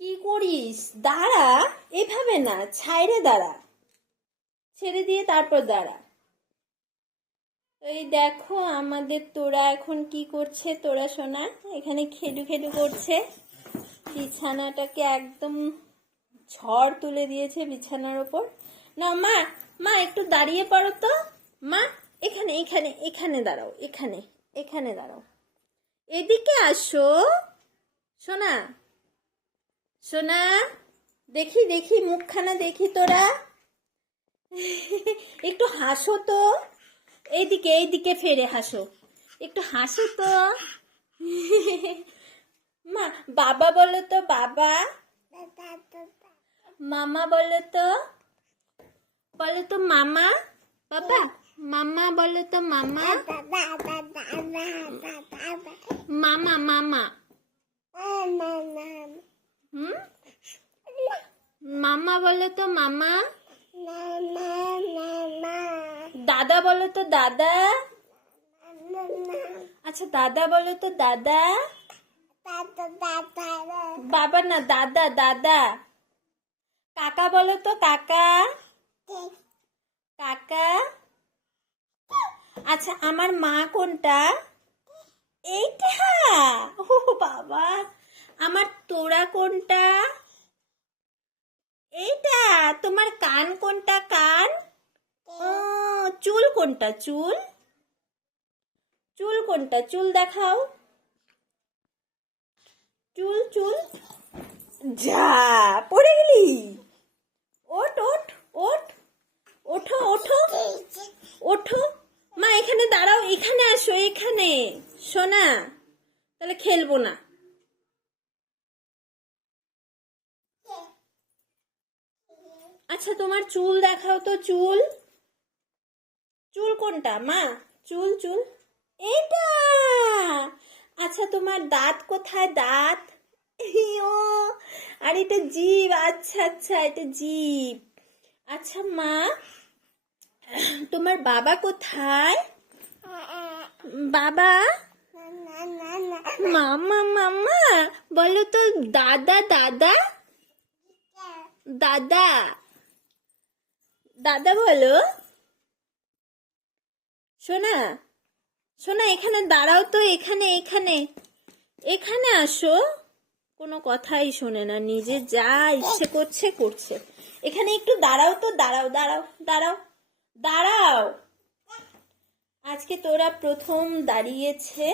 কি করিস? দাঁড়া, এভাবে না, ছাইরে দাঁড়া, ছেড়ে দিয়ে তারপর দাঁড়া। এই দেখো আমাদের তোরা এখন কি করছে, তোরা শোনা এখানে খেলু খেলু করছে। বিছানাটাকে একদম ঝড় তুলে দিয়েছে বিছানার ওপর। না মা, মা একটু দাঁড়িয়ে পড়ো তো। মা, এখানে এখানে এখানে দাঁড়াও, এখানে এখানে দাঁড়াও, এদিকে আসো সোনা। সোনা, দেখি দেখি মুখখানা দেখি তোরা। একটু হাসো তো, এইদিকে এইদিকে ফেরে হাসো, একটু হাসো তো। মা, বাবা বলো তো, বাবা। মামা বলো তো, বলো তো মামা। বাবা, মামা বলো তো, মামা। মামা মামা। মামা বলো তো, মামা। দাদা বলো তো, দাদা। আচ্ছা দাদা বলো তো, দাদা। বাবা না, দাদা দাদা। কাকা বলো তো, কাকা। কাকা। আচ্ছা আমার মা কোনটা? এইটা। ও বাবা, আমার তোরা কোনটা? এইটা। তোমার কান কোনটা? কান। ও, চুল কোনটা? চুল। চুল কোনটা? চুল দেখাও। চুল চুল। যা, পড়ে গেলি। ওঠ ওঠ ওঠ, ওঠো ওঠো ওঠো। মা এখানে দাঁড়াও, এখানে আসো, এখানে সোনা, তাহলে খেলবো না। আচ্ছা তোমার চুল দেখাও তো, চুল। চুল কোনটা মা? চুল চুল এইটা। আচ্ছা তোমার দাঁত কোথায়? দাঁত। ও, আর এটা জিভ। আচ্ছা আচ্ছা, এটা জিভ। আচ্ছা মা, তোমার বাবা কোথায়? বাবা। মামা মামা বলো তো, দাদা দাদা। দাদা দাদা বলো। শোনা শোনা, এখানে দাঁড়াও তো, এখানে এখানে এখানে আসো। কোনো কথাই শোনে না, নিজে যা ইচ্ছে করছে করছে। এখানে একটু দাঁড়াও তো, দাঁড়াও দাঁড়াও দাঁড়াও দাঁড়াও। আজকে তোরা প্রথম দাঁড়িয়েছে।